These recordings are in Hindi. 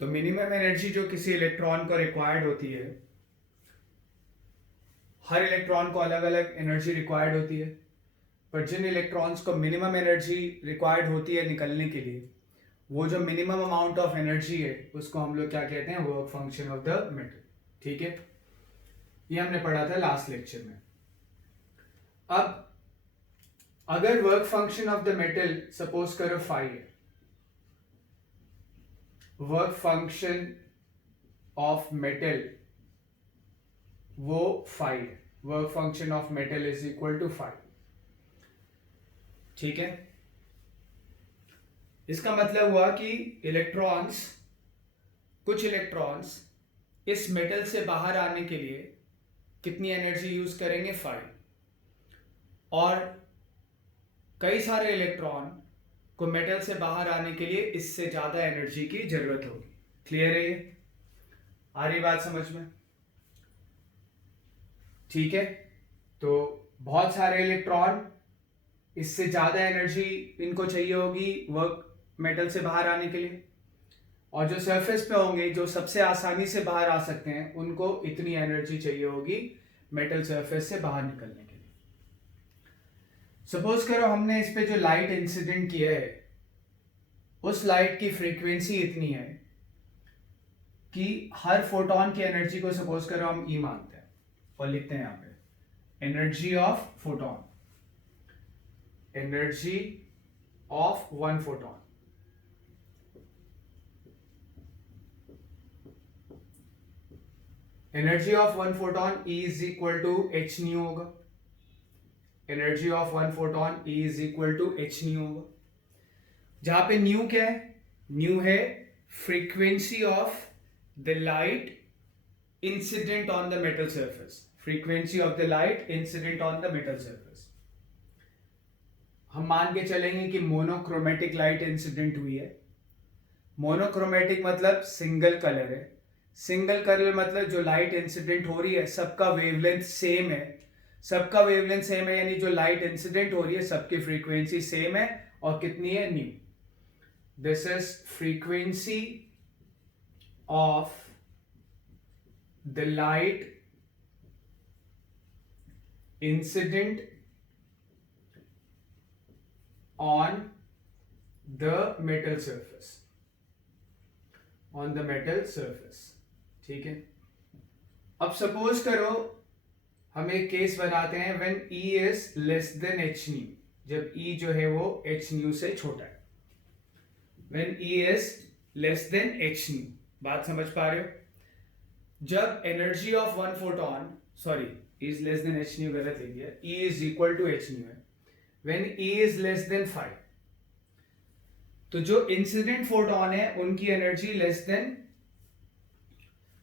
तो मिनिमम एनर्जी जो किसी इलेक्ट्रॉन को रिक्वायर्ड होती है, हर इलेक्ट्रॉन को अलग अलग एनर्जी रिक्वायर्ड होती है, पर जिन इलेक्ट्रॉन्स को मिनिमम एनर्जी रिक्वायर्ड होती है निकलने के लिए, वो जो मिनिमम अमाउंट ऑफ एनर्जी है उसको हम लोग क्या कहते हैं, work function of the metal. ठीक है, ये हमने पढ़ा था लास्ट लेक्चर में। अब अगर work function of the metal suppose करो फाई है, वर्क फंक्शन ऑफ मेटल वो फाई है, work function of metal is equal to phi. ठीक है, इसका मतलब हुआ कि इलेक्ट्रॉन्स, कुछ इलेक्ट्रॉन्स इस मेटल से बाहर आने के लिए कितनी एनर्जी यूज करेंगे, फाई, और कई सारे इलेक्ट्रॉन को मेटल से बाहर आने के लिए इससे ज्यादा एनर्जी की जरूरत होगी। क्लियर है ये? आ रही बात समझ में? ठीक है, तो बहुत सारे इलेक्ट्रॉन, इससे ज्यादा एनर्जी इनको चाहिए होगी वर्क मेटल से बाहर आने के लिए, और जो सरफेस पे होंगे, जो सबसे आसानी से बाहर आ सकते हैं, उनको इतनी एनर्जी चाहिए होगी मेटल सरफेस से बाहर निकलने के लिए। सपोज करो हमने इस पे जो लाइट इंसिडेंट किया है, उस लाइट की फ्रीक्वेंसी इतनी है कि हर फोटोन की एनर्जी को सपोज करो हम ई मानते हैं और लिखते हैं यहां पे energy of photon, energy of one photon. Energy of one photon E is equal to H nu होगा। Energy of one photon E is equal to H nu होगा, जहां पे न्यू क्या है, न्यू है frequency of the light incident on the metal surface, frequency of the light incident on the metal surface. हम मान के चलेंगे कि मोनोक्रोमेटिक लाइट इंसिडेंट हुई है। मोनोक्रोमेटिक मतलब सिंगल कलर है, सिंगल कलर मतलब जो लाइट इंसिडेंट हो रही है सबका वेवलेंथ सेम है, सबका वेवलेंथ सेम है, यानी जो लाइट इंसिडेंट हो रही है सबकी फ्रीक्वेंसी सेम है, और कितनी है, new. This is frequency of the light incident on the metal surface, on the metal surface। ठीक है, अब सपोज करो हम एक केस बनाते हैं when E is less than h nu, जब E जो है वो h nu से छोटा है, when E is less than h nu। बात समझ पा रहे हो? जब energy of one photon, sorry E is less than h nu गलत लिख दिया, E is equal to h nu है, when E is less than 5, तो जो इंसिडेंट फोटोन है उनकी एनर्जी लेस देन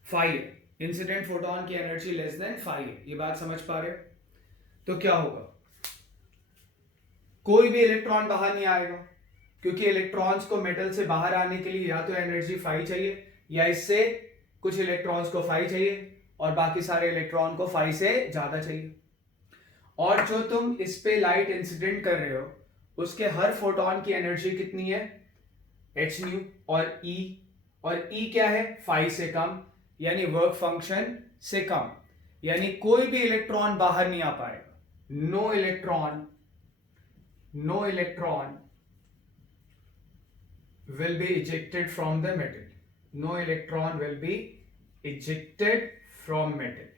5 है, इंसिडेंट फोटोन की एनर्जी लेस देन 5 है। ये बात समझ पा रहे हो? तो क्या होगा, कोई भी इलेक्ट्रॉन बाहर नहीं आएगा, क्योंकि इलेक्ट्रॉन्स को मेटल से बाहर आने के लिए या तो एनर्जी 5 चाहिए, या इससे कुछ इलेक्ट्रॉन्स को 5 चाहिए और बाकी सारे इलेक्ट्रॉन को 5 से ज्यादा चाहिए। और जो तुम इस पे लाइट इंसिडेंट कर रहे हो उसके हर फोटोन की एनर्जी कितनी है, एच न्यू, और ई क्या है, 5 से कम, यानी वर्क फंक्शन से कम, यानी कोई भी इलेक्ट्रॉन बाहर नहीं आ पाएगा। No electron will be ejected from the metal, no electron will be ejected from metal।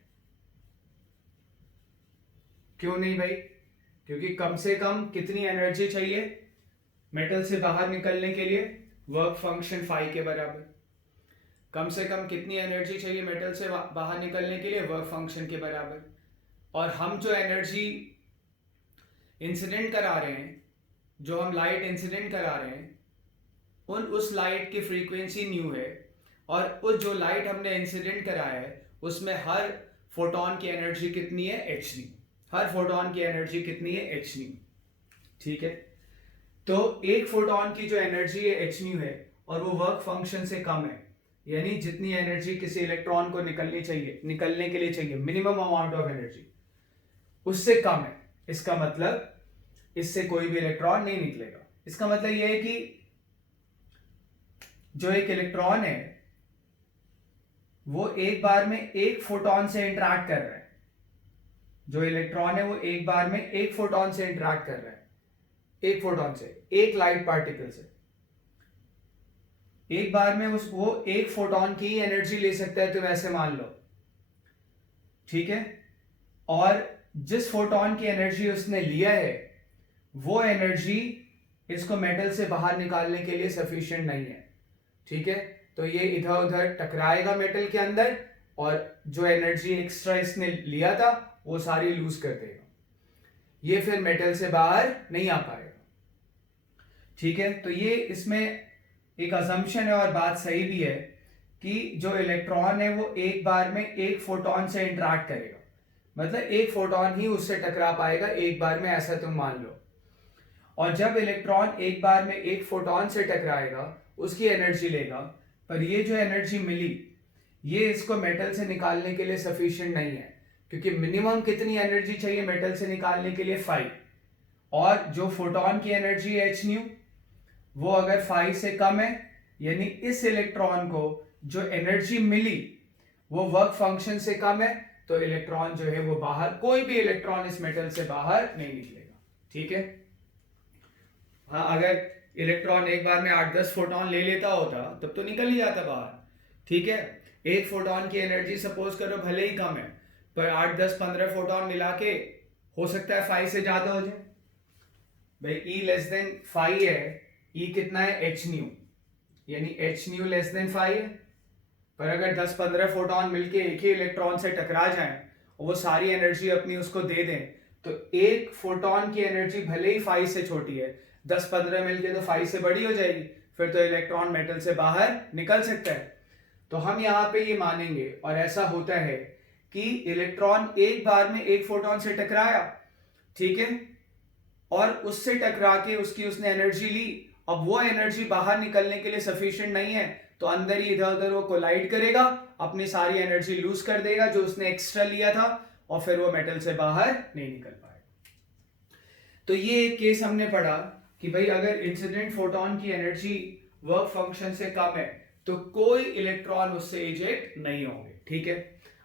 क्यों नहीं भाई? क्योंकि कम से कम कितनी एनर्जी चाहिए मेटल से बाहर निकलने के लिए, वर्क फंक्शन 5 के बराबर। कम से कम कितनी एनर्जी चाहिए मेटल से बाहर निकलने के लिए, वर्क फंक्शन के बराबर। और हम जो एनर्जी इंसिडेंट करा रहे हैं, जो हम लाइट इंसिडेंट करा रहे हैं, उस लाइट की फ्रीक्वेंसी न्यू है, और उस जो लाइट हमने इंसिडेंट कराया है उसमें हर फोटोन की एनर्जी कितनी है, एच न्यू, हर फोटोन की एनर्जी कितनी है, एच न्यू। ठीक है, तो एक फोटोन की जो एनर्जी है एच न्यू है और वो वर्क फंक्शन से कम है, यानी जितनी एनर्जी किसी इलेक्ट्रॉन को निकलने के लिए चाहिए, मिनिमम अमाउंट ऑफ एनर्जी, उससे कम है। इसका मतलब इससे कोई भी इलेक्ट्रॉन नहीं निकलेगा। इसका मतलब यह है कि जो एक इलेक्ट्रॉन है वो एक बार में एक फोटोन से इंटरेक्ट कर रहा है। जो इलेक्ट्रॉन है वो एक बार में एक फोटोन से इंटरेक्ट कर रहा है, एक फोटोन से, एक लाइट पार्टिकल से। एक बार में वो एक फोटोन की एनर्जी ले सकता है, तो वैसे मान लो, ठीक है। और जिस फोटोन की एनर्जी उसने लिया है वो एनर्जी इसको मेटल से बाहर निकालने के लिए सफिशिएंट नहीं है, ठीक है। तो ये इधर उधर टकराएगा मेटल के अंदर, और जो एनर्जी एक्स्ट्रा इसने लिया था वो सारी लूज कर देगा। ये फिर मेटल से बाहर नहीं आ पाएगा, ठीक है। तो ये इसमें एक असम्पशन है, और बात सही भी है, कि जो इलेक्ट्रॉन है वो एक बार में एक फोटोन से इंटरेक्ट करेगा, मतलब एक फोटोन ही उससे टकरा पाएगा एक बार में, ऐसा तुम मान लो। और जब इलेक्ट्रॉन एक बार में एक फोटोन से टकराएगा उसकी एनर्जी लेगा, पर ये जो एनर्जी मिली ये इसको मेटल से निकालने के लिए सफिशिएंट नहीं है, क्योंकि मिनिमम कितनी एनर्जी चाहिए मेटल से निकालने के लिए? 5। और जो फोटोन की एनर्जी है h न्यू, वो अगर 5 से कम है, यानी इस इलेक्ट्रॉन को जो एनर्जी मिली वो वर्क फंक्शन से कम है, तो इलेक्ट्रॉन जो है वो बाहर, कोई भी इलेक्ट्रॉन इस मेटल से बाहर नहीं निकलेगा, ठीक है। हाँ, अगर इलेक्ट्रॉन एक बार में 8-10 फोटोन ले लेता होता तब तो निकल ही जाता बाहर, ठीक है। एक फोटोन की एनर्जी सपोज करो भले ही कम है, पर 8-10-15 फोटोन मिला के हो सकता है 5 से ज्यादा हो जाए। भाई E लेस देन 5 है, E कितना है? h न्यू, यानी h न्यू लेस देन 5 है। पर अगर 10-15 फोटोन मिलके एक ही इलेक्ट्रॉन से टकरा जाएं और वो सारी एनर्जी अपनी उसको दे दें, तो एक फोटोन की एनर्जी भले ही 5 से छोटी है, 10-15 मिलके तो 5 से बड़ी हो जाएगी, फिर तो इलेक्ट्रॉन मेटल से बाहर निकल सकता है। तो हम यहाँ पे ये मानेंगे, और ऐसा होता है कि इलेक्ट्रॉन एक बार में एक फोटोन से टकराया, ठीक है, और उससे टकरा के उसने एनर्जी ली। अब वो एनर्जी बाहर निकलने के लिए सफिशिएंट नहीं है, तो अंदर ही इधर उधर वो कोलाइड करेगा, अपनी सारी एनर्जी लूज कर देगा जो उसने एक्स्ट्रा लिया था, और फिर वो मेटल से बाहर नहीं निकल पाएगा। तो ये एक केस हमने पढ़ा कि भाई अगर इंसिडेंट फोटोन की एनर्जी वर्क फंक्शन से कम है तो कोई इलेक्ट्रॉन उससे इजेक्ट नहीं होंगे, ठीक है।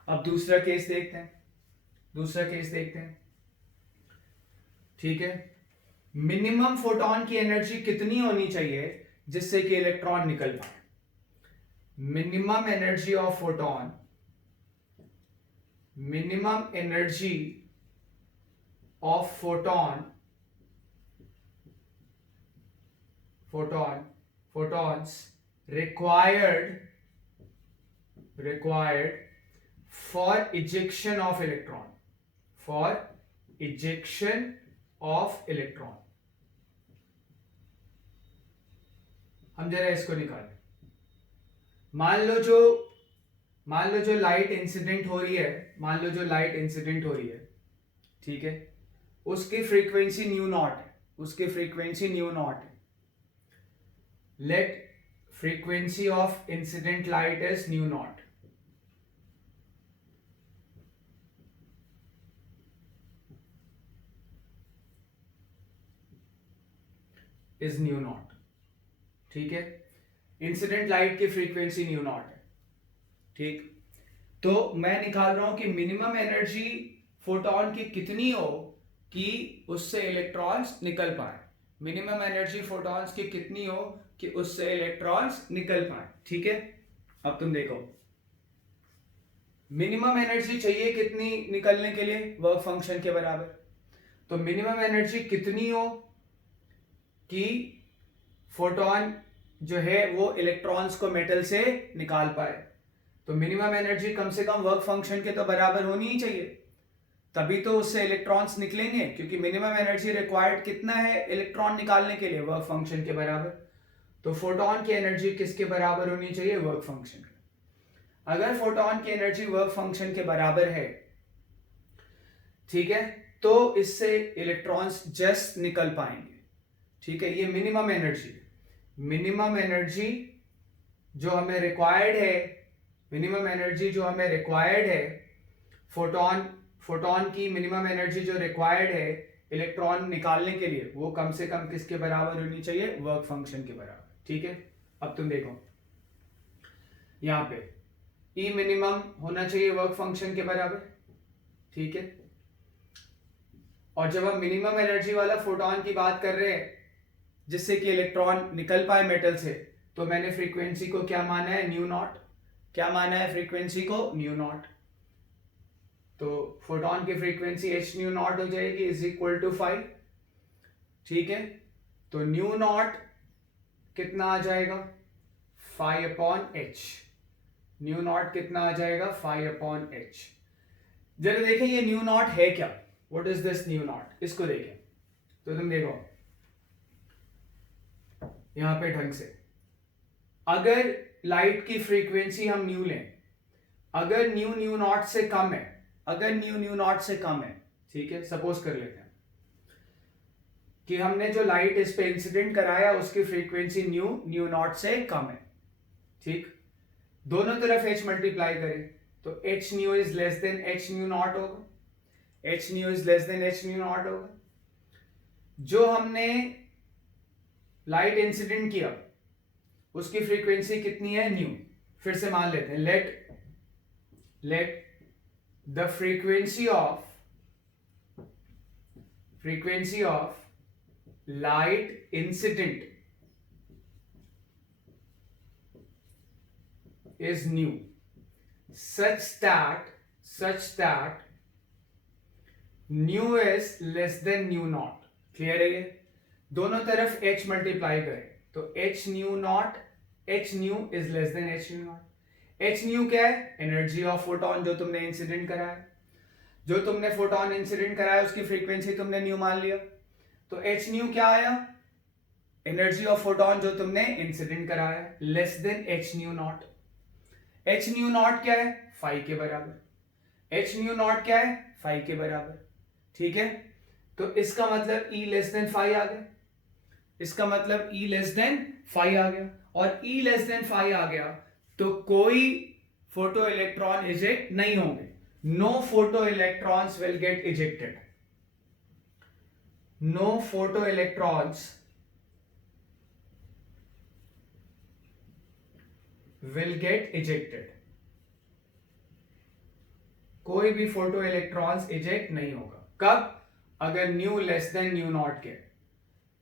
अब दूसरा केस देखते हैं, ठीक है। मिनिमम फोटोन की एनर्जी कितनी होनी चाहिए जिससे कि इलेक्ट्रॉन निकल पाए? Minimum energy of photon, photons required for ejection of electron, हम जरा इसको निकालें। मान लो जो लाइट इंसिडेंट हो रही है, ठीक है, उसकी फ्रीक्वेंसी न्यू नॉट है, let frequency of incident light is nu naught, ठीक है। इंसिडेंट लाइट की फ्रीक्वेंसी न्यू नॉट है, ठीक। तो मैं निकाल रहा हूं कि मिनिमम एनर्जी फोटोन की कितनी हो कि उससे इलेक्ट्रॉन्स निकल पाए, मिनिमम एनर्जी फोटॉन्स की कितनी हो कि उससे इलेक्ट्रॉन्स निकल पाए, ठीक है। अब तुम देखो, मिनिमम एनर्जी चाहिए कितनी निकलने के लिए? वर्क फंक्शन के बराबर। तो मिनिमम एनर्जी कितनी हो कि फोटोन जो है वो इलेक्ट्रॉन्स को मेटल से निकाल पाए? तो मिनिमम एनर्जी कम से कम वर्क फंक्शन के तो बराबर होनी ही चाहिए, तभी तो उससे इलेक्ट्रॉन्स निकलेंगे, क्योंकि मिनिमम एनर्जी रिक्वायर्ड कितना है इलेक्ट्रॉन निकालने के लिए? वर्क फंक्शन के बराबर। तो फोटोन की एनर्जी किसके बराबर होनी चाहिए? वर्क फंक्शन के। अगर फोटोन की एनर्जी वर्क फंक्शन के बराबर है, ठीक है, तो इससे इलेक्ट्रॉन्स जस्ट निकल पाएंगे, ठीक है। ये मिनिमम एनर्जी जो हमें रिक्वायर्ड है, फोटोन की मिनिमम एनर्जी जो रिक्वायर्ड है इलेक्ट्रॉन निकालने के लिए, वो कम से कम किसके बराबर होनी चाहिए? वर्क फंक्शन के बराबर, ठीक है। अब तुम देखो यहां पे ई मिनिमम होना चाहिए वर्क फंक्शन के बराबर, ठीक है। और जब हम मिनिमम एनर्जी वाला फोटोन की बात कर रहे हैं जिससे कि इलेक्ट्रॉन निकल पाए मेटल से, तो मैंने फ्रीक्वेंसी को क्या माना है, न्यू नॉट। क्या माना है फ्रीक्वेंसी को, न्यू नॉट। तो फोटोन की फ्रीक्वेंसी एच न्यू नॉट हो जाएगी इज इक्वल टू 5, ठीक है। तो न्यू नॉट कितना आ जाएगा, 5/h। न्यू नॉट कितना आ जाएगा, 5/h। जरा देखें ये न्यू नॉट है क्या, what is this new not, इसको देखें। तो तुम देखो यहां पे ढंग से, अगर लाइट की फ्रीक्वेंसी हम न्यू लें, अगर न्यू न्यू नॉट से कम है, अगर न्यू न्यू नॉट से कम है, ठीक है, सपोज कर लेते हैं कि हमने जो लाइट इस पे इंसिडेंट कराया उसकी फ्रीक्वेंसी न्यू न्यू नॉट से कम है, ठीक। दोनों तरफ h मल्टीप्लाई करें तो h new is less then h new not होगा, h new is less then h new not होगा। जो हमने लाइट इंसिडेंट किया उसकी फ्रीक्वेंसी कितनी है, न्यू। फिर से मान लेते हैं, let the frequency of light incident is new such that new is less than new not। Clear है ये, दोनों तरफ h मल्टीप्लाई करें तो h new not, h new is less then h new not. h new क्या है, एनर्जी ऑफ फोटोन जो तुमने इंसिडेंट कराया, जो तुमने फोटोन इंसिडेंट कराया उसकी फ्रीक्वेंसी तुमने न्यू मान लिया, तो h न्यू क्या आया, एनर्जी ऑफ फोटोन जो तुमने इंसिडेंट कराया, less than h new not. h new not क्या है, 5 के बराबर। h न्यू नॉट क्या है, 5 के बराबर, ठीक है। तो इसका मतलब E लेस देन 5 आ गया, इसका मतलब E लेस देन 5 आ गया, और E लेस देन 5 आ गया तो कोई फोटो इलेक्ट्रॉन इजेक्ट नहीं होंगे, no photo electrons will get ejected, no photo electrons will get ejected। कोई भी फोटो इलेक्ट्रॉन्स इजेक्ट नहीं होगा, कब, अगर nu less than nu naught के।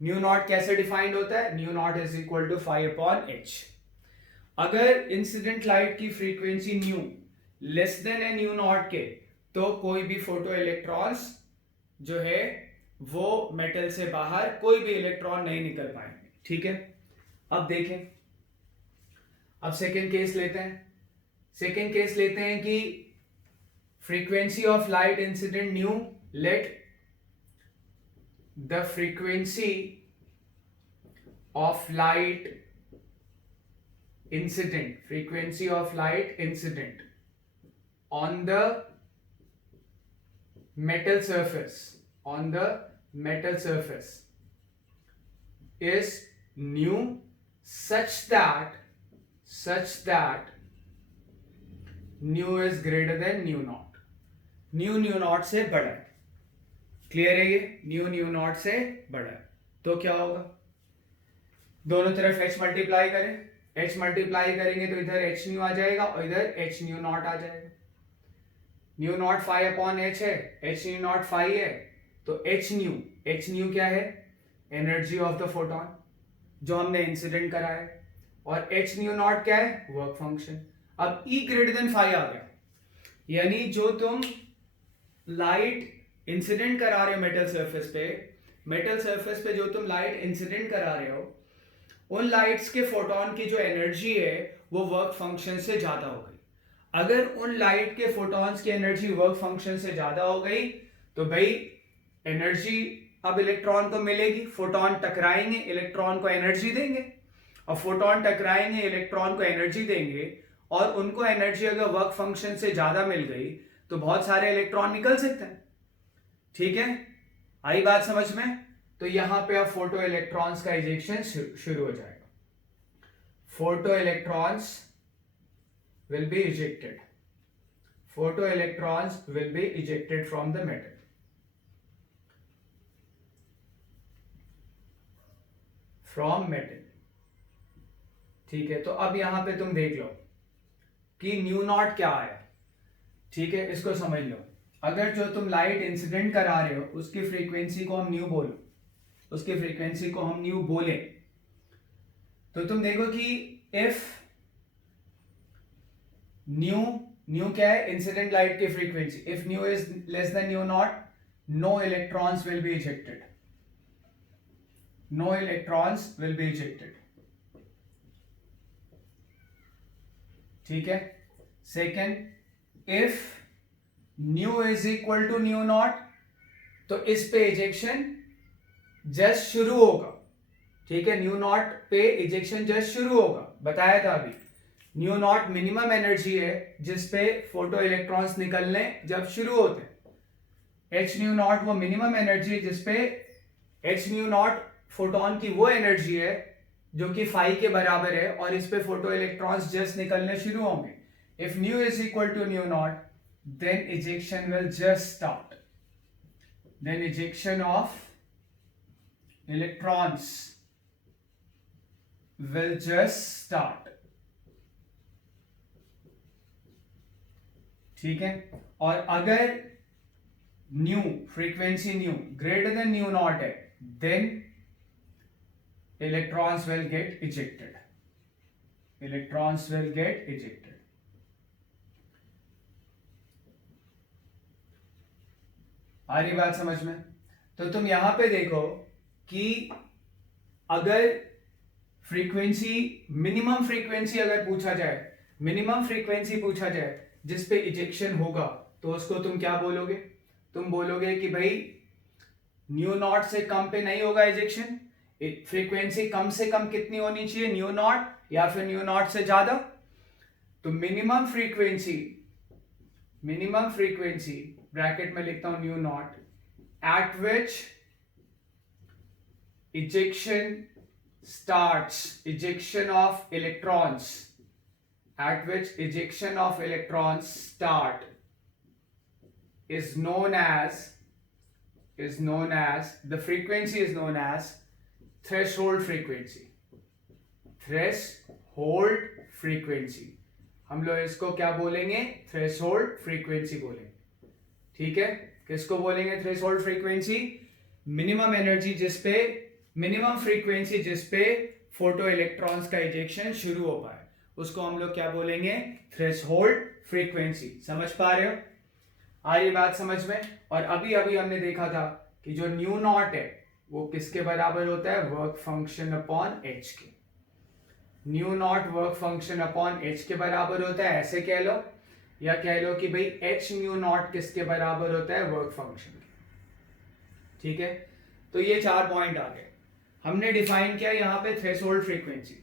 न्यू नॉट कैसे डिफाइंड होता है, nu naught is equal to 5/h। अगर इंसिडेंट लाइट की फ्रीक्वेंसी न्यू लेस देन है न्यू नॉट के, तो कोई भी फोटो इलेक्ट्रॉन्स जो है वो मेटल से बाहर कोई भी इलेक्ट्रॉन नहीं निकल पाएंगे, ठीक है। अब देखें, अब सेकेंड केस लेते हैं। सेकेंड केस लेते हैं कि frequency of light incident new, let the frequency of light incident on the metal surface is new such that new is greater than new not, new new not से बड़ा है। क्लियर है ये, new new not से बड़ा है, तो क्या होगा, दोनों तरफ h मल्टीप्लाई करें, h मल्टीप्लाई करेंगे तो इधर h न्यू आ जाएगा और इधर h न्यू नॉट आ जाएगा। न्यू नॉट 5/h है, h न्यू नॉट 5 है, तो h न्यू क्या है, एनर्जी ऑफ द फोटोन जो हमने इंसिडेंट कराया है, और h न्यू नॉट क्या है, वर्क फंक्शन। अब E ग्रेटर देन 5 आ गया, यानी जो तुम लाइट इंसिडेंट करा रहे हो मेटल सरफेस पे जो तुम लाइट इंसिडेंट करा रहे हो, उन लाइट्स के फोटोन की जो एनर्जी है वो वर्क फंक्शन से ज्यादा हो गई। अगर उन लाइट के फोटॉन्स की एनर्जी वर्क फंक्शन से ज्यादा हो गई तो भाई एनर्जी अब इलेक्ट्रॉन को मिलेगी, फोटॉन टकराएंगे, इलेक्ट्रॉन को एनर्जी देंगे, और फोटॉन टकराएंगे, इलेक्ट्रॉन को एनर्जी देंगे, और उनको एनर्जी अगर वर्क फंक्शन से ज्यादा मिल गई तो बहुत सारे इलेक्ट्रॉन निकल सकते हैं, ठीक है। आई बात समझ में, तो यहां पे अब फोटो इलेक्ट्रॉन्स का इजेक्शन शुरू हो जाएगा। Photo electrons will be ejected, photoelectrons will be ejected from the metal, ठीक है। तो अब यहां पे तुम देख लो, कि न्यू नॉट क्या है। ठीक है, इसको समझ लो। अगर जो तुम लाइट इंसिडेंट करा रहे हो उसकी फ्रीक्वेंसी को हम न्यू बोलो, उसकी फ्रीक्वेंसी को हम न्यू बोले, तो तुम देखो कि इफ न्यू, न्यू क्या है, इंसिडेंट लाइट की frequency, if nu is less than nu naught, no electrons will be ejected, no electrons will be ejected. ठीक है। Second, if nu is equal to nu naught, तो इस पे इजेक्शन जस्ट शुरू होगा। ठीक है, न्यू नॉट पे इजेक्शन जस्ट शुरू होगा, बताया था अभी। न्यू नॉट मिनिमम एनर्जी है जिस पे फोटो इलेक्ट्रॉन्स निकलने जब शुरू होते हैं। एच न्यू नॉट वो मिनिमम एनर्जी है जिस पे एच न्यू नॉट फोटोन की वो एनर्जी है जो कि फाई के बराबर है, और इस पे फोटो इलेक्ट्रॉन्स जस्ट निकलने शुरू होंगे। If nu is equal to nu naught, then ejection will just start, then ejection of electrons will just start। ठीक है, और अगर new frequency new greater than nu naught है, then electrons will get ejected, electrons will get ejected। आ रही बात समझ में? तो तुम यहां पे देखो कि अगर फ्रीक्वेंसी, मिनिमम फ्रीक्वेंसी अगर पूछा जाए, मिनिमम फ्रीक्वेंसी पूछा जाए जिस पे इजेक्शन होगा, तो उसको तुम क्या बोलोगे? तुम बोलोगे कि भाई न्यू नॉट से कम पे नहीं होगा इजेक्शन, फ्रीक्वेंसी कम से कम कितनी होनी चाहिए, न्यू नॉट या फिर न्यू नॉट से ज्यादा। तो minimum frequency, minimum frequency bracket में लिखता हूं new not, eight which ejection starts, ejection of electrons, at which ejection of electrons start is known as, the frequency is known as threshold frequency, threshold frequency। हम लोग इसको क्या बोलेंगे? थ्रेशोल्ड फ्रीक्वेंसी बोलेंगे। ठीक है, किसको बोलेंगे थ्रेशोल्ड फ्रीक्वेंसी? मिनिमम एनर्जी जिस पे, मिनिमम फ्रीक्वेंसी जिस पे फोटो इलेक्ट्रॉन्स का इजेक्शन शुरू हो पाए, उसको हम लोग क्या बोलेंगे? Threshold frequency. समझ पा रहे हो? आ रही बात समझ में? और अभी अभी हमने देखा था कि जो न्यू नॉट है वो किसके बराबर होता है? वर्क फंक्शन अपॉन एच के। Nu not work function upon H के बराबर होता है, ऐसे कह लो, या कह लो कि भाई एच न्यू नॉट किसके बराबर होता है? वर्क फंक्शन के। ठीक है, तो ये 4 पॉइंट आ गए। हमने डिफाइन किया यहाँ पे थ्रेशोल्ड फ्रीक्वेंसी।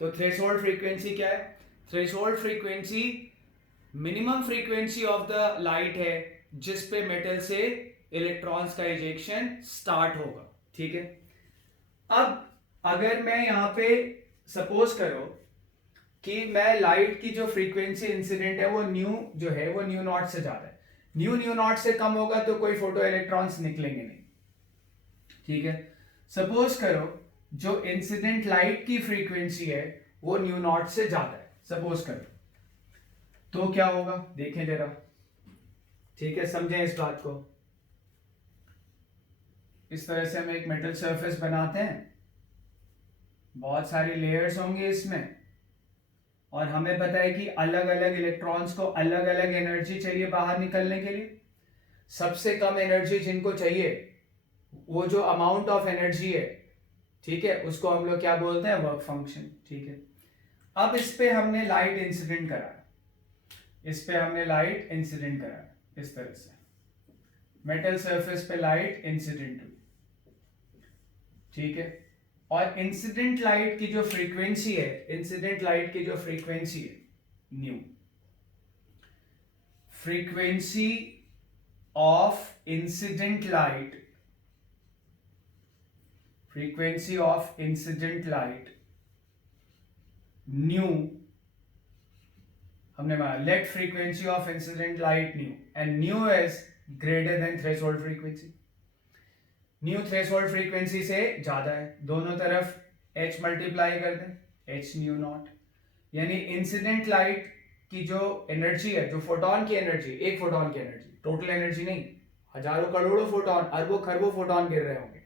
तो थ्रेशोल्ड फ्रीक्वेंसी क्या है? Threshold frequency minimum frequency of the light है जिस पे मेटल से इलेक्ट्रॉन्स का इजेक्शन स्टार्ट होगा। ठीक है, अब अगर मैं यहाँ पे सपोज करो कि मैं लाइट की जो फ्रीक्वेंसी इंसिडेंट है वो न्यू जो है वो न्यू नॉट से ज्यादा है, न्यू नॉट से कम होगा तो कोई फोटो इलेक्ट्रॉन्स निकलेंगे नहीं। ठीक है, सपोज करो जो इंसिडेंट लाइट की फ्रीक्वेंसी है वो न्यू नॉट से ज्यादा है, सपोज करो, तो क्या होगा देखें जरा। ठीक है, समझें इस बात को। इस तरह से हम एक मेटल सरफेस बनाते हैं, बहुत सारी लेयर्स होंगी इसमें, और हमें पता है कि अलग अलग इलेक्ट्रॉन्स को अलग अलग एनर्जी चाहिए बाहर निकलने के लिए। सबसे कम एनर्जी जिनको चाहिए, वो जो अमाउंट ऑफ एनर्जी है, ठीक है, उसको हम लोग क्या बोलते हैं? Work function. ठीक है, अब इस पे हमने लाइट इंसिडेंट करा, इस पे हमने लाइट इंसिडेंट करा, इस तरह से मेटल सरफेस पे लाइट इंसिडेंट हुई। ठीक है, और इंसिडेंट लाइट की जो फ्रीक्वेंसी है, इंसिडेंट लाइट की जो फ्रीक्वेंसी है nu, frequency of incident light, frequency of incident light nu, हमने माना let frequency of incident light nu, and nu is greater than threshold frequency. Nu threshold frequency से ज्यादा है, दोनों तरफ h मल्टीप्लाई कर दें, h न्यू नॉट, यानी इंसिडेंट लाइट की जो एनर्जी है, जो फोटोन की एनर्जी, एक फोटोन की एनर्जी, टोटल एनर्जी नहीं, हजारों करोड़ों फोटोन, अरबों खरबों फोटोन गिर रहे होंगे,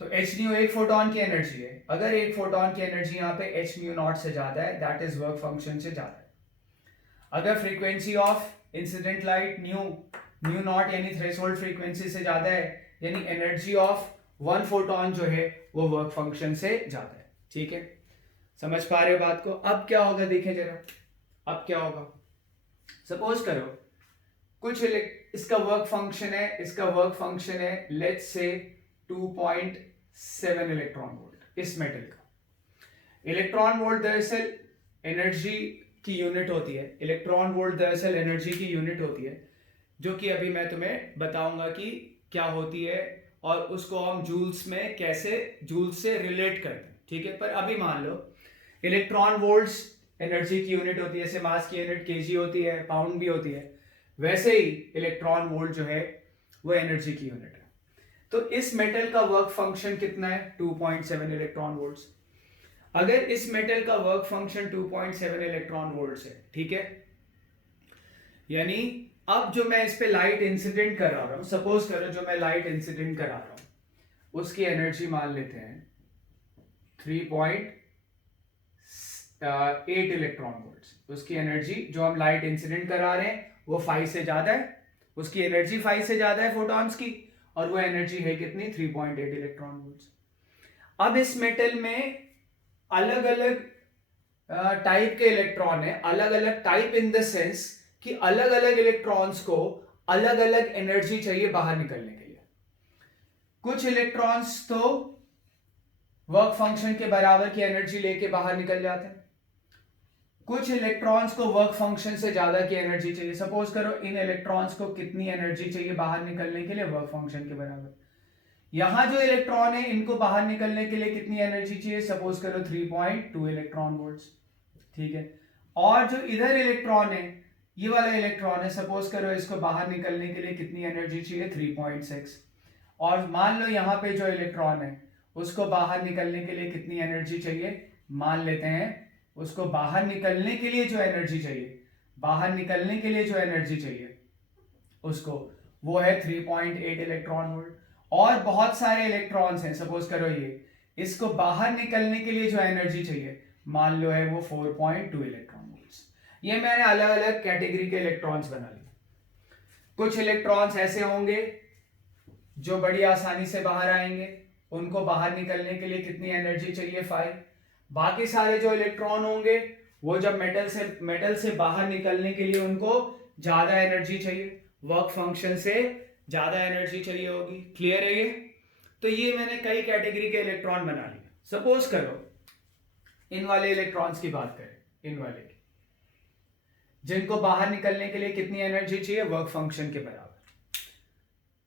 तो एच न्यू एक फोटोन की एनर्जी है। अगर एक फोटोन की एनर्जी यहाँ पे एच म्यू नॉट से ज्यादा है, दैट इज वर्क फंक्शन से ज्यादा है। अगर frequency of incident light new not यानी थ्रेशोल्ड फ्रीक्वेंसी से ज्यादा है, यानी एनर्जी ऑफ वन फोटोन जो है वो वर्क फंक्शन से ज्यादा है। ठीक है, समझ पा रहे हो बात को? अब क्या होगा देखें जरा, अब क्या होगा। सपोज करो कुछ इसका वर्क फंक्शन है, इसका वर्क फंक्शन है लेट्स से 2.7 इलेक्ट्रॉन वोल्ट इस मेटल का। इलेक्ट्रॉन वोल्ट दरअसल एनर्जी की यूनिट होती है, इलेक्ट्रॉन वोल्ट दरअसल एनर्जी की यूनिट होती है, जो कि अभी मैं तुम्हें बताऊंगा कि क्या होती है और उसको हम जूल्स में कैसे जूल्स से रिलेट करते हैं। ठीक है, पर अभी मान लो इलेक्ट्रॉन वोल्ट्स एनर्जी की यूनिट होती है, जैसे मास की यूनिट केजी होती है, पाउंड भी होती है, वैसे ही इलेक्ट्रॉन वोल्ट जो है वो एनर्जी की यूनिट है। तो इस मेटल का वर्क फंक्शन कितना है? 2.7 इलेक्ट्रॉन वोल्ट्स। अगर इस मेटल का वर्क फंक्शन 2.7 इलेक्ट्रॉन वोल्ट्स है, ठीक है, यानी अब जो मैं इस पे लाइट इंसिडेंट करा रहा हूं, सपोज करो जो मैं लाइट इंसिडेंट करा रहा हूं उसकी एनर्जी मान लेते हैं 3.8 इलेक्ट्रॉन वोल्ट्स। उसकी एनर्जी जो हम लाइट इंसिडेंट करा रहे हैं वो 5 से ज्यादा है, उसकी एनर्जी 5 से ज्यादा है फोटॉन्स की, और वो एनर्जी है कितनी? 3.8 इलेक्ट्रॉन वोल्ट्स। अब इस मेटल में अलग अलग टाइप के इलेक्ट्रॉन है, अलग अलग टाइप इन द सेंस कि अलग अलग इलेक्ट्रॉन्स को अलग अलग एनर्जी चाहिए बाहर निकलने के लिए। कुछ इलेक्ट्रॉन्स तो वर्क फंक्शन के बराबर की एनर्जी लेके बाहर निकल जाते हैं, कुछ इलेक्ट्रॉन्स को वर्क फंक्शन से ज्यादा की एनर्जी चाहिए। सपोज करो इन इलेक्ट्रॉन्स को कितनी एनर्जी चाहिए बाहर निकलने के लिए? वर्क फंक्शन के बराबर। यहां जो इलेक्ट्रॉन है इनको बाहर निकलने के लिए कितनी एनर्जी चाहिए? सपोज करो 3.2 इलेक्ट्रॉन वोल्ट्स। ठीक है, और जो इधर इलेक्ट्रॉन है, ये वाला इलेक्ट्रॉन है, सपोज करो इसको बाहर निकलने के लिए कितनी एनर्जी चाहिए? 3.6। और मान लो यहां पे जो इलेक्ट्रॉन है उसको बाहर निकलने के लिए कितनी एनर्जी चाहिए? मान लेते हैं उसको बाहर निकलने के लिए जो एनर्जी चाहिए, बाहर निकलने के लिए जो एनर्जी चाहिए उसको, वो है 3.8 इलेक्ट्रॉन वोल्ट। और बहुत सारे इलेक्ट्रॉन्स हैं, सपोज करो ये, इसको बाहर निकलने के लिए जो एनर्जी चाहिए मान लो है वो 4.2 इलेक्ट्रॉन वोल्ट्स। ये मैंने अलग अलग कैटेगरी के इलेक्ट्रॉन्स बना लिए। कुछ इलेक्ट्रॉन्स ऐसे होंगे जो बड़ी आसानी से बाहर आएंगे, उनको बाहर निकलने के लिए कितनी एनर्जी चाहिए? 5। बाकी सारे जो इलेक्ट्रॉन होंगे वो जब मेटल से बाहर निकलने के लिए उनको ज्यादा एनर्जी चाहिए, वर्क फंक्शन से ज्यादा एनर्जी चाहिए होगी। क्लियर है ये? तो ये मैंने कई कैटेगरी के इलेक्ट्रॉन बना लिए। सपोज करो इन वाले इलेक्ट्रॉन्स की बात करें, इन वाले की, जिनको बाहर निकलने के लिए कितनी एनर्जी चाहिए? वर्क फंक्शन के बराबर।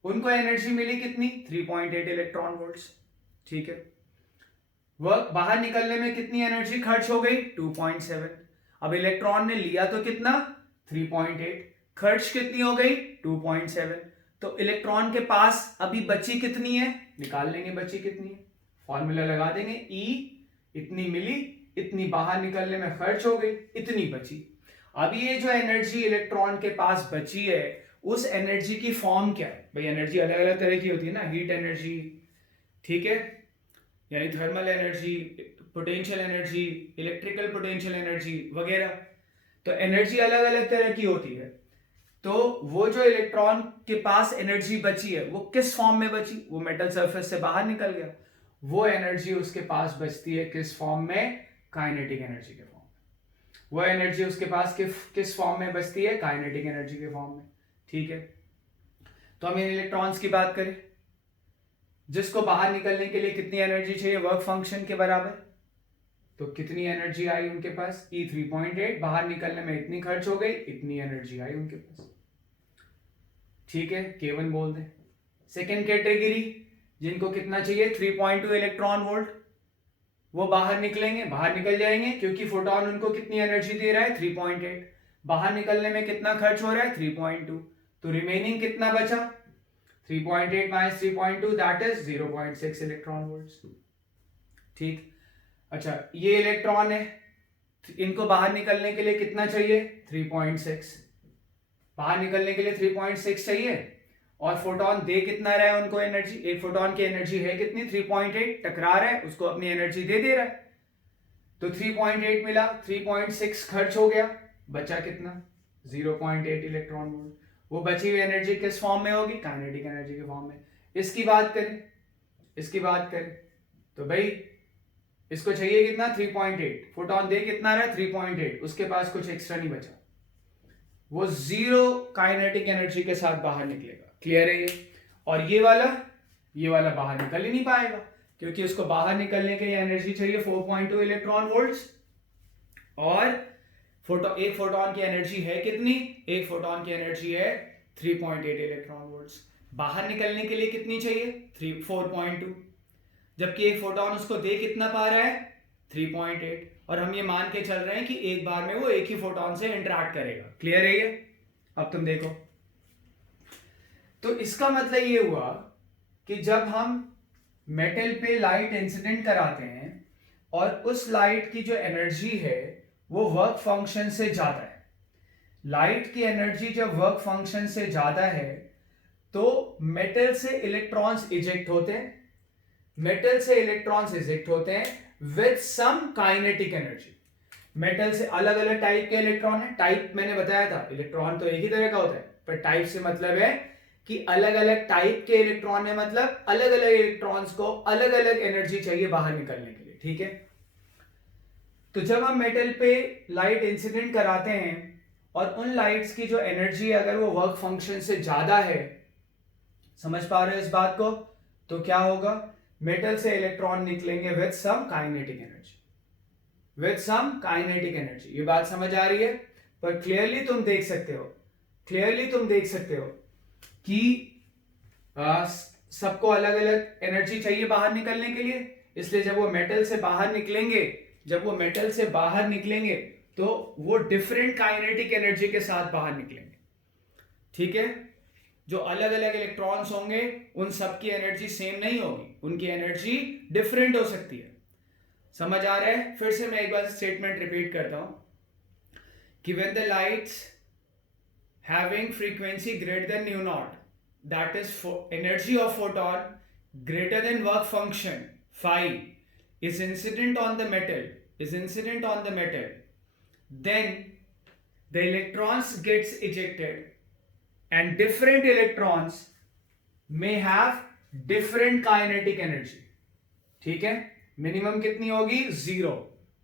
उनको एनर्जी मिली कितनी? 3.8 इलेक्ट्रॉन वोल्ट्स। ठीक है, वर्क बाहर निकलने में कितनी एनर्जी खर्च हो गई? 2.7। अब इलेक्ट्रॉन ने लिया तो कितना? 3.8, खर्च कितनी हो गई? 2.7। तो इलेक्ट्रॉन के पास अभी बची कितनी है? निकाल लेंगे बची कितनी है, फॉर्मूला लगा देंगे, E इतनी मिली, इतनी बाहर निकलने में खर्च हो गई, इतनी बची। अब ये जो एनर्जी इलेक्ट्रॉन के पास बची है उस एनर्जी की फॉर्म क्या है? भाई एनर्जी अलग अलग तरह की होती है ना, हीट एनर्जी, ठीक है, यानी thermal energy, potential energy, electrical potential energy वगैरह। तो एनर्जी अलग अलग तरह की होती है। तो वो जो इलेक्ट्रॉन के पास एनर्जी बची है वो किस फॉर्म में बची? वो मेटल सरफेस से बाहर निकल गया, वो एनर्जी उसके पास बचती है किस फॉर्म में? काइनेटिक एनर्जी के फॉर्म में। वो एनर्जी उसके पास किस फॉर्म में बचती है? काइनेटिक एनर्जी के फॉर्म में। ठीक है, तो हम इन इलेक्ट्रॉन्स की बात करें, जिसको बाहर निकलने के लिए कितनी एनर्जी चाहिए? वर्क फंक्शन के बराबर। तो कितनी एनर्जी आई उनके पास? E 3.8, बाहर निकलने में इतनी खर्च हो गई, इतनी एनर्जी आई उनके पास। ठीक है, K1 बोल दें। सेकेंड कैटेगरी, जिनको कितना चाहिए? 3.2 इलेक्ट्रॉन वोल्ट, वो बाहर निकलेंगे, बाहर निकल जाएंगे, क्योंकि फोटोन उनको कितनी एनर्जी दे रहा है? 3.8। बाहर निकलने में कितना खर्च हो रहा है? 3.2। तो रिमेनिंग कितना बचा? 3.8 minus 3.2 that is 0.6 electron volts. ठीक, अच्छा ये इलेक्ट्रॉन है, इनको बाहर निकलने के लिए कितना चाहिए 3.6, बाहर निकलने के लिए 3.6 चाहिए, और फोटोन दे कितना रहा है उनको एनर्जी, एक फोटोन की एनर्जी है कितनी 3.8, टकरा रहा है उसको अपनी एनर्जी दे रहा है, तो 3.8 मिला, 3.6 खर्च हो गया, बचा कितना 0.8 इलेक्ट्रॉन वोल्ट। वो बची हुई एनर्जी किस फॉर्म में होगी, काइनेटिक एनर्जी के फॉर्म में। इसकी बात करें तो भाई इसको चाहिए कितना 3.8, फोटोन दे कितना रहा 3.8, उसके पास कुछ एक्स्ट्रा नहीं बचा, वो जीरो काइनेटिक एनर्जी के साथ बाहर निकलेगा। क्लियर है ये? और ये वाला बाहर निकल ही नहीं पाएगा, क्योंकि उसको बाहर निकलने के लिए एनर्जी चाहिए 4.2 इलेक्ट्रॉन वोल्ट्स, और एक फोटोन की एनर्जी है कितनी, एक फोटोन की एनर्जी है 3.8 इलेक्ट्रॉन वोल्ट्स, बाहर निकलने के लिए कितनी चाहिए 4.2, जबकि एक फोटोन उसको दे कितना पा रहा है 3.8, और हम ये मान के चल रहे हैं कि एक बार में वो एक ही फोटोन से इंटरेक्ट करेगा। क्लियर है ये? अब तुम देखो, तो इसका मतलब ये हुआ कि जब हम मेटल पे लाइट इंसिडेंट कराते हैं और उस लाइट की जो एनर्जी है वो वर्क फंक्शन से ज्यादा है, लाइट की एनर्जी जब वर्क फंक्शन से ज्यादा है तो मेटल से इलेक्ट्रॉन्स इजेक्ट होते हैं, with some kinetic energy. Metal से अलग अलग टाइप के इलेक्ट्रॉन है, टाइप मैंने बताया था, इलेक्ट्रॉन तो एक ही तरह का होता है, पर टाइप से मतलब है कि अलग अलग टाइप के इलेक्ट्रॉन है, मतलब अलग अलग इलेक्ट्रॉन्स को अलग अलग एनर्जी चाहिए बाहर निकलने के लिए। ठीक है, तो जब हम मेटल पे लाइट इंसिडेंट कराते हैं और उन लाइट्स की जो एनर्जी है अगर वो वर्क फंक्शन से ज्यादा है, समझ पा रहे हो इस बात को, तो क्या होगा, मेटल से इलेक्ट्रॉन निकलेंगे विद सम काइनेटिक एनर्जी, ये बात समझ आ रही है? पर क्लियरली तुम देख सकते हो कि सबको अलग अलग एनर्जी चाहिए बाहर निकलने के लिए, इसलिए जब वो मेटल से बाहर निकलेंगे तो वो डिफरेंट काइनेटिक एनर्जी के साथ बाहर निकलेंगे। ठीक है, जो अलग अलग इलेक्ट्रॉन्स होंगे उन सबकी एनर्जी सेम नहीं होगी, उनकी एनर्जी डिफरेंट हो सकती है। समझ आ रहा है? फिर से मैं एक बार स्टेटमेंट रिपीट करता हूं कि when the lights having frequency greater than nu not, that is energy of photon greater than work function phi is incident on the metal, then the electrons gets ejected and different electrons may have different kinetic energy. ठीक है, मिनिमम कितनी होगी 0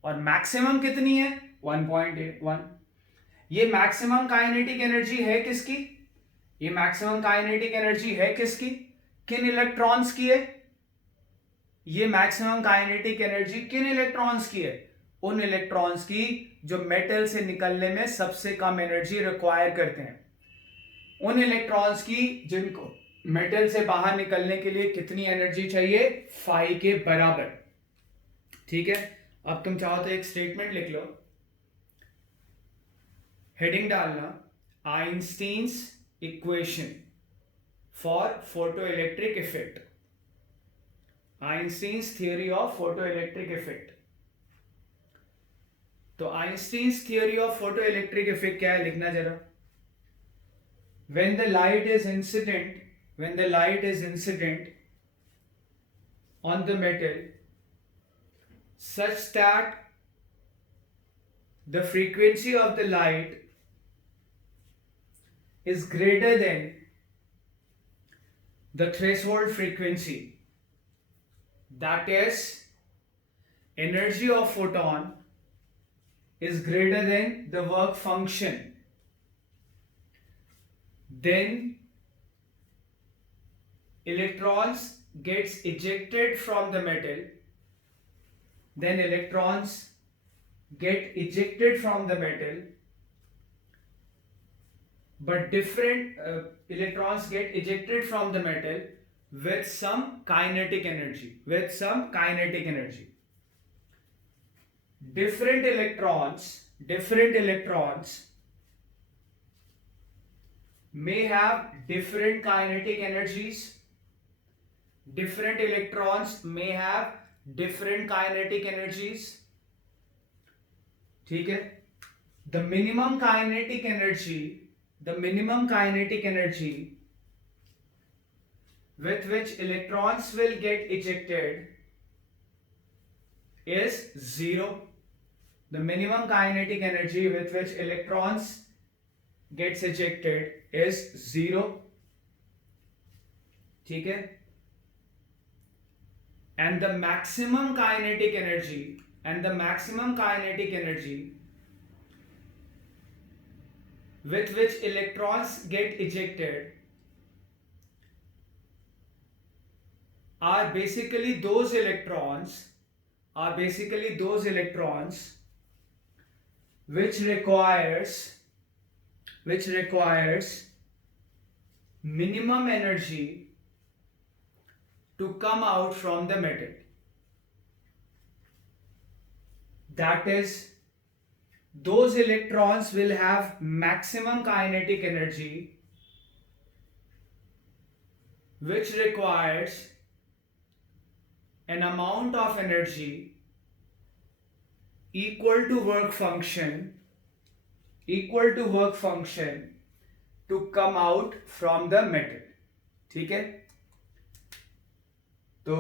और मैक्सिमम कितनी है 1.81। ये मैक्सिमम काइनेटिक एनर्जी है किसकी, किन इलेक्ट्रॉन्स की है, ये मैक्सिमम काइनेटिक एनर्जी किन इलेक्ट्रॉन्स की है, उन इलेक्ट्रॉन्स की जो मेटल से निकलने में सबसे कम एनर्जी रिक्वायर करते हैं, उन इलेक्ट्रॉन्स की जिनको मेटल से बाहर निकलने के लिए कितनी एनर्जी चाहिए फाई के बराबर। ठीक है, अब तुम चाहो तो एक स्टेटमेंट लिख लो, हेडिंग डालना Einstein's equation for photoelectric effect, Einstein's theory of photoelectric effect. तो Einstein's theory of photoelectric effect क्या है, लिखना जरा। when the light is incident on the metal such that the frequency of the light is greater than the threshold frequency, that is energy of photon is greater than the work function, then electrons gets ejected from the metal, but different electrons get ejected from the metal with some kinetic energy, different electrons may have different kinetic energies, ठीक है, the minimum kinetic energy with which electrons will get ejected is zero. The minimum kinetic energy with which electrons gets ejected is zero. ठीक है, and the maximum kinetic energy with which electrons get ejected are basically those electrons which requires minimum energy to come out from the metal. That is, those electrons will have maximum kinetic energy which requires an amount of energy equal to work function to come out from the metal. ठीक है, तो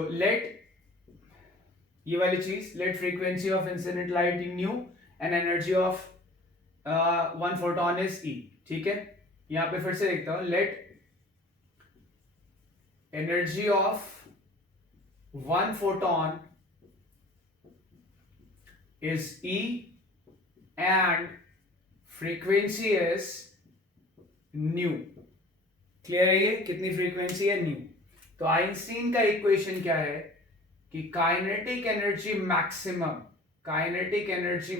ये वाली चीज, let frequency of incident light in nu and energy of 1 photon is E. ठीक है, यहां पे फिर से देखता हूं, let energy of 1 photon is E and frequency is nu. Clear है ये कितनी फ्रीक्वेंसी है? न्यू. तो आइंस्टीन का इक्वेशन क्या है कि kinetic energy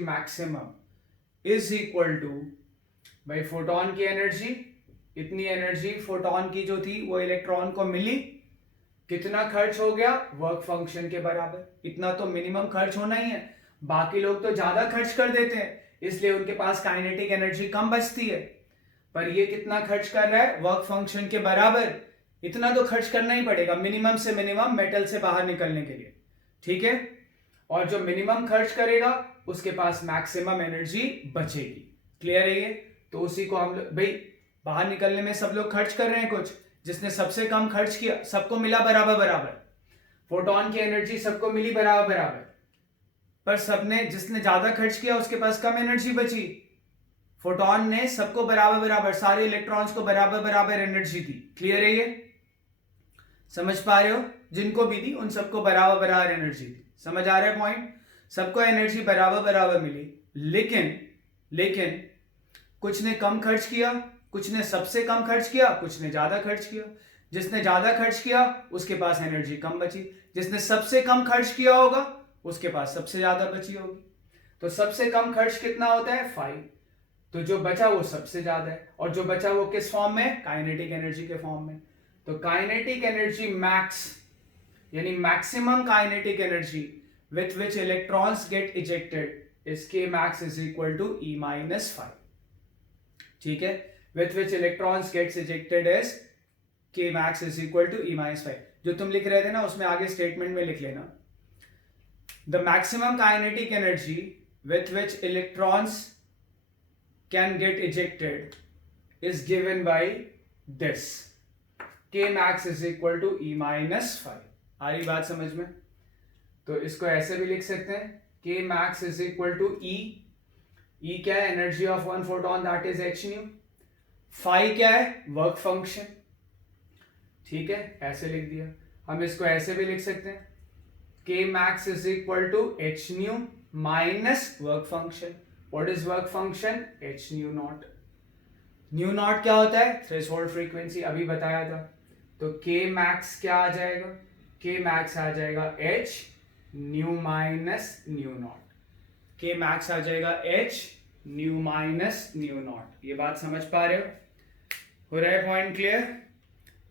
maximum is equal to भाई फोटोन की एनर्जी, इतनी एनर्जी फोटोन की जो थी वो इलेक्ट्रॉन को मिली, कितना खर्च हो गया? वर्क फंक्शन के बराबर. इतना तो मिनिमम खर्च होना ही है, बाकी लोग तो ज्यादा खर्च कर देते हैं, इसलिए उनके पास काइनेटिक एनर्जी कम बचती है. पर ये कितना खर्च कर रहा है? वर्क फंक्शन के बराबर. इतना तो खर्च करना ही पड़ेगा मिनिमम से मिनिमम मेटल से बाहर निकलने के लिए. ठीक है, और जो मिनिमम खर्च करेगा उसके पास मैक्सिमम एनर्जी बचेगी. क्लियर है ये? तो उसी को हम लोग, भाई बाहर निकलने में सब लोग खर्च कर रहे हैं कुछ, जिसने सबसे कम खर्च किया सबको मिला बराबर. फोटोन की एनर्जी सबको मिली बराबर, पर सबने, जिसने ज्यादा खर्च किया उसके पास कम एनर्जी बची. फोटोन ने सबको बराबर, सारे इलेक्ट्रॉन्स को बराबर एनर्जी दी. क्लियर है ये? समझ पा रहे हो? जिनको भी दी उन सबको बराबर एनर्जी दी. समझ आ रहा है पॉइंट? सबको एनर्जी बराबर मिली, लेकिन कुछ ने कम खर्च किया, कुछ ने सबसे कम खर्च किया, कुछ ने ज्यादा खर्च किया. जिसने ज्यादा खर्च किया उसके पास एनर्जी कम बची, जिसने सबसे कम खर्च किया होगा उसके पास सबसे ज्यादा बची होगी. तो सबसे कम खर्च कितना होता है? 5. तो जो बचा वो सबसे ज्यादा है, और जो बचा वो किस फॉर्म में? काइनेटिक एनर्जी के फॉर्म में. तो काइनेटिक एनर्जी मैक्स, यानी maximum kinetic energy with which electrons get ejected is K max is equal to E minus 5. ठीक है, with which electrons gets ejected is K max is equal to E minus 5. जो तुम लिख रहे थे ना उसमें आगे स्टेटमेंट में लिख लेना. The maximum kinetic energy with which electrons can get ejected is given by this. K max is equal to E minus 5. आ रही बात समझ में? तो इसको ऐसे भी लिख सकते हैं, K max is equal to E. E क्या है? Energy of 1 photon, that is h nu. Phi क्या है? Work function. ठीक है, ऐसे लिख दिया. हम इसको ऐसे भी लिख सकते हैं, K max is equal to h nu minus work function. What is work function? h nu naught. New not क्या होता है? थ्रेशोल्ड फ्रीक्वेंसी, अभी बताया था. तो K max क्या आ जाएगा? K max आ जाएगा h nu minus nu naught. K max आ जाएगा h nu minus nu naught. ये बात समझ पा रहे हो रहा है पॉइंट क्लियर?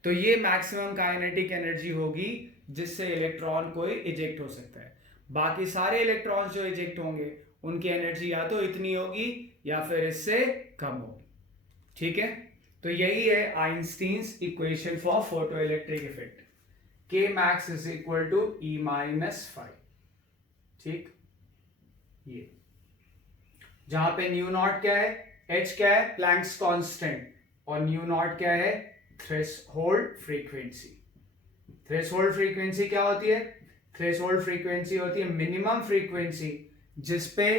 तो ये मैक्सिमम काइनेटिक एनर्जी होगी जिससे इलेक्ट्रॉन कोई इजेक्ट हो सकता है. बाकी सारे इलेक्ट्रॉन्स जो इजेक्ट होंगे उनकी एनर्जी या तो इतनी होगी या फिर इससे कम होगी. ठीक है, तो यही है Einstein's equation for photo electric effect. K max is equal to E minus 5. ठीक, ये जहां पे न्यू नॉट क्या है, एच क्या है, प्लैंक्स कांस्टेंट, और न्यू नॉट क्या है, थ्रेशोल्ड फ्रीक्वेंसी। थ्रेशोल्ड फ्रीक्वेंसी क्या होती है, थ्रेशोल्ड फ्रीक्वेंसी होती है मिनिमम फ्रीक्वेंसी जिसपे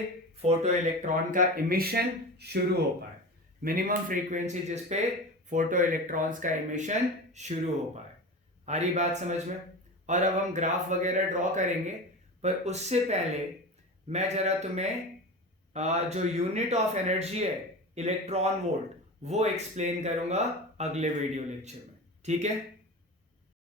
फोटो इलेक्ट्रॉन का इमिशन शुरू हो पाए, मिनिमम फ्रीक्वेंसी जिसपे फोटो इलेक्ट्रॉन्स का इमिशन शुरू हो पाए। आ रही बात समझ में? और अब हम ग्राफ वगैरह ड्रॉ करेंगे, पर उससे पहले मैं जरा तुम्हें जो यूनिट ऑफ एनर्जी है इलेक्ट्रॉन वोल्ट वो एक्सप्लेन करूंगा अगले वीडियो लेक्चर में, ठीक है?